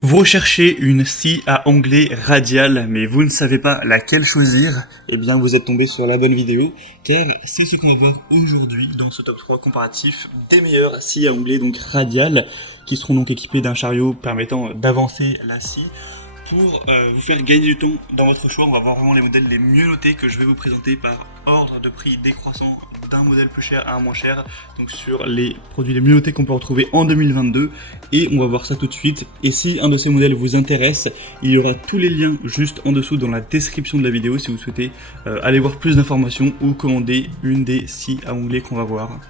Vous recherchez une scie à onglet radial, mais vous ne savez pas laquelle choisir, eh bien vous êtes tombé sur la bonne vidéo, car c'est ce qu'on va voir aujourd'hui dans ce top 3 comparatif des meilleures scies à onglet donc radial, qui seront donc équipées d'un chariot permettant d'avancer la scie. Pour vous faire gagner du temps dans votre choix, on va voir vraiment les modèles les mieux notés que je vais vous présenter par ordre de prix décroissant d'un modèle plus cher à un moins cher, donc sur les produits les mieux notés qu'on peut retrouver en 2022, et on va voir ça tout de suite. Et si un de ces modèles vous intéresse, il y aura tous les liens juste en dessous dans la description de la vidéo si vous souhaitez aller voir plus d'informations ou commander une des scies à onglet qu'on va voir.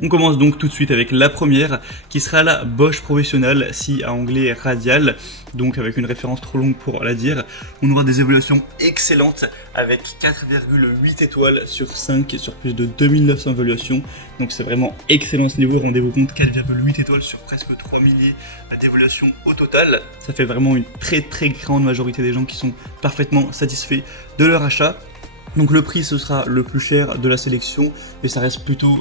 On commence donc tout de suite avec la première qui sera la Bosch Professional scie à onglet radial, donc avec une référence trop longue pour la dire. On aura des évaluations excellentes avec 4,8 étoiles sur 5 sur plus de 2900 évaluations, donc c'est vraiment excellent ce niveau. Rendez-vous compte, 4,8 étoiles sur presque 3 milliers d'évaluations au total, ça fait vraiment une très grande majorité des gens qui sont parfaitement satisfaits de leur achat. Donc le prix ce sera le plus cher de la sélection, mais ça reste plutôt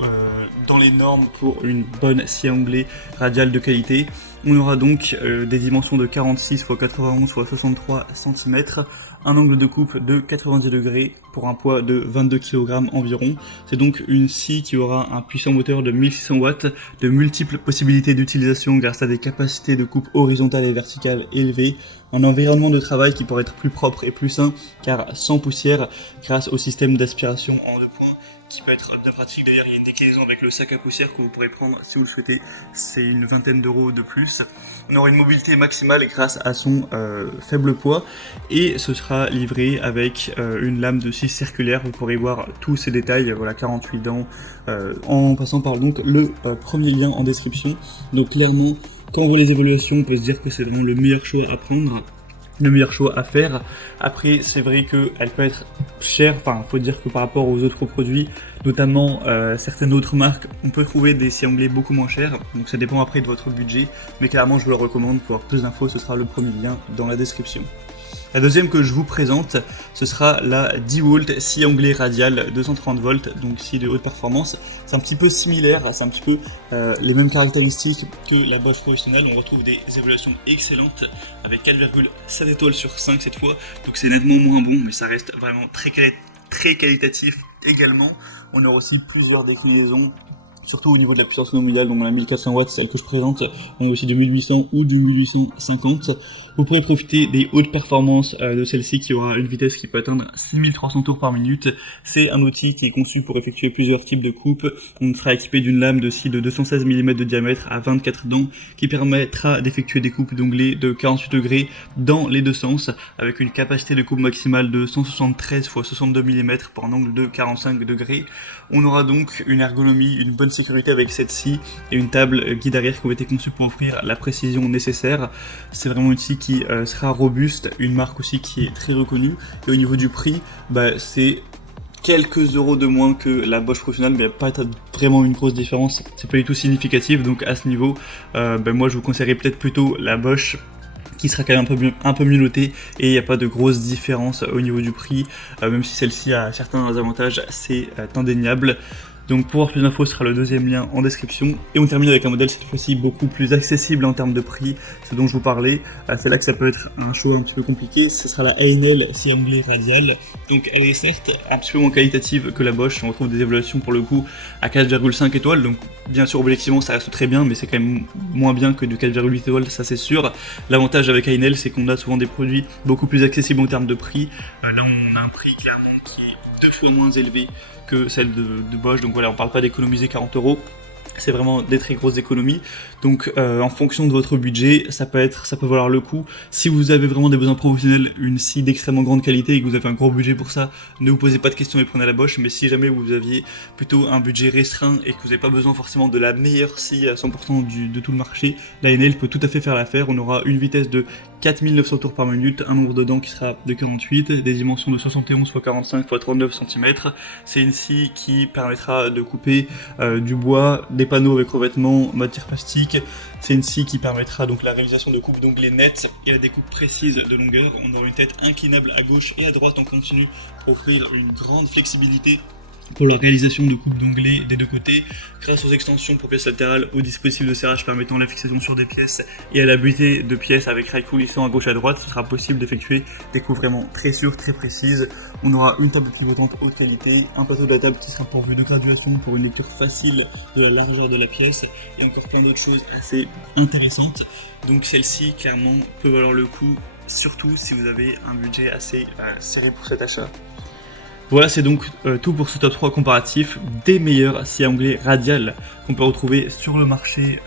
dans les normes pour une bonne scie à onglet radiale de qualité. On aura donc des dimensions de 46 x 91 x 63 cm, un angle de coupe de 90 degrés pour un poids de 22 kg environ. C'est donc une scie qui aura un puissant moteur de 1600 watts, de multiples possibilités d'utilisation grâce à des capacités de coupe horizontale et verticale élevées, un environnement de travail qui pourrait être plus propre et plus sain car sans poussière grâce au système d'aspiration en 2 points qui peut être bien pratique. D'ailleurs, il y a une déclinaison avec le sac à poussière que vous pourrez prendre si vous le souhaitez, c'est une vingtaine d'euros de plus. On aura une mobilité maximale grâce à son faible poids, et ce sera livré avec une lame de scie circulaire. Vous pourrez voir tous ces détails, voilà, 48 dents, en passant par donc le premier lien en description. Donc clairement, quand on voit les évaluations, on peut se dire que c'est vraiment le meilleur choix à prendre, le meilleur choix à faire. Après, c'est vrai qu'elle peut être chère, enfin, faut dire que par rapport aux autres produits, notamment certaines autres marques, on peut trouver des scies à onglet beaucoup moins chers, donc ça dépend après de votre budget, mais clairement je vous le recommande. Pour avoir plus d'infos, ce sera le premier lien dans la description. La deuxième que je vous présente, ce sera la DeWalt scie à onglet radial 230 volts, donc scie de haute performance. C'est un petit peu similaire, c'est un petit peu les mêmes caractéristiques que la Bosch Professional. On retrouve des évaluations excellentes avec 4,7 étoiles sur 5 cette fois, donc c'est nettement moins bon, mais ça reste vraiment très qualitatif également. On aura aussi plusieurs déclinaisons, surtout au niveau de la puissance nominale, donc la 1400 watts, celle que je présente, on a aussi de 1800 ou de 1850. Vous pourrez profiter des hautes performances de celle-ci qui aura une vitesse qui peut atteindre 6300 tours par minute. C'est un outil qui est conçu pour effectuer plusieurs types de coupes. On sera équipé d'une lame de scie de 216 mm de diamètre à 24 dents qui permettra d'effectuer des coupes d'onglet de 48 degrés dans les deux sens, avec une capacité de coupe maximale de 173 x 62 mm pour un angle de 45 degrés. On aura donc une ergonomie, une bonne sécurité avec cette scie et une table guide arrière qui ont été conçues pour offrir la précision nécessaire. C'est vraiment une scie qui sera robuste, une marque aussi qui est très reconnue. Et au niveau du prix, c'est quelques euros de moins que la Bosch Professional, mais il n'y a pas vraiment une grosse différence, c'est pas du tout significatif. Donc à ce niveau, moi je vous conseillerais peut-être plutôt la Bosch, qui sera quand même un peu mieux notée, et il n'y a pas de grosse différence au niveau du prix, même si celle-ci a certains avantages, c'est indéniable. Donc pour avoir plus d'infos, ce sera le deuxième lien en description. Et on termine avec un modèle cette fois-ci beaucoup plus accessible en termes de prix, ce dont je vous parlais. C'est là que ça peut être un choix un petit peu compliqué. Ce sera la A&L scie à onglet radial. Donc elle est certes un petit peu moins qualitative que la Bosch. On retrouve des évaluations pour le coup à 4,5 étoiles. Donc bien sûr objectivement ça reste très bien, mais c'est quand même moins bien que du 4,8 étoiles, ça c'est sûr. L'avantage avec A&L, c'est qu'on a souvent des produits beaucoup plus accessibles en termes de prix. Là on a un prix clairement qui est 2 fois moins élevé que celle de Bosch, donc voilà, on parle pas d'économiser 40 euros, c'est vraiment des très grosses économies. Donc en fonction de votre budget, ça peut valoir le coup. Si vous avez vraiment des besoins professionnels, une scie d'extrêmement grande qualité et que vous avez un gros budget pour ça, ne vous posez pas de questions et prenez la Bosch. Mais si jamais vous aviez plutôt un budget restreint et que vous n'avez pas besoin forcément de la meilleure scie à 100% de tout le marché, la A&L peut tout à fait faire l'affaire. On aura une vitesse de 4900 tours par minute, un nombre de dents qui sera de 48, des dimensions de 71 x 45 x 39 cm. C'est une scie qui permettra de couper du bois, des panneaux avec revêtement, matière plastique. C'est une scie qui permettra donc la réalisation de coupes d'onglets nettes et à des coupes précises de longueur. On aura une tête inclinable à gauche et à droite en continu pour offrir une grande flexibilité pour la réalisation de coupes d'onglets des deux côtés, grâce aux extensions pour pièces latérales, au dispositif de serrage permettant la fixation sur des pièces et à la buée de pièces avec rail coulissant à gauche à droite, ce sera possible d'effectuer des coupes vraiment très sûres, très précises. On aura une table pivotante haute qualité, un plateau de la table qui sera pourvu de graduation pour une lecture facile de la largeur de la pièce et encore plein d'autres choses assez intéressantes. Donc celle-ci clairement peut valoir le coup, surtout si vous avez un budget assez serré pour cet achat. Voilà, c'est donc tout pour ce top 3 comparatif des meilleurs scies à onglet radial qu'on peut retrouver sur le marché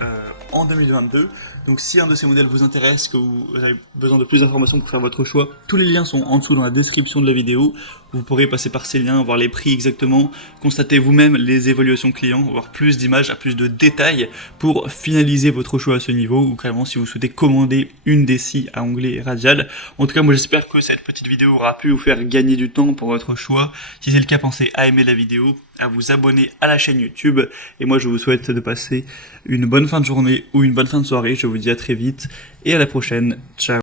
en 2022. Donc si un de ces modèles vous intéresse, que vous avez besoin de plus d'informations pour faire votre choix, tous les liens sont en dessous dans la description de la vidéo. Vous pourrez passer par ces liens, voir les prix exactement, constater vous-même les évaluations clients, voir plus d'images, plus de détails pour finaliser votre choix à ce niveau, ou carrément si vous souhaitez commander une des scies à onglet radial. En tout cas, moi j'espère que cette petite vidéo aura pu vous faire gagner du temps pour votre choix. Si c'est le cas, pensez à aimer la vidéo, à vous abonner à la chaîne YouTube. Et moi je vous souhaite de passer une bonne fin de journée ou une bonne fin de soirée. Je vous dis à très vite et à la prochaine. Ciao.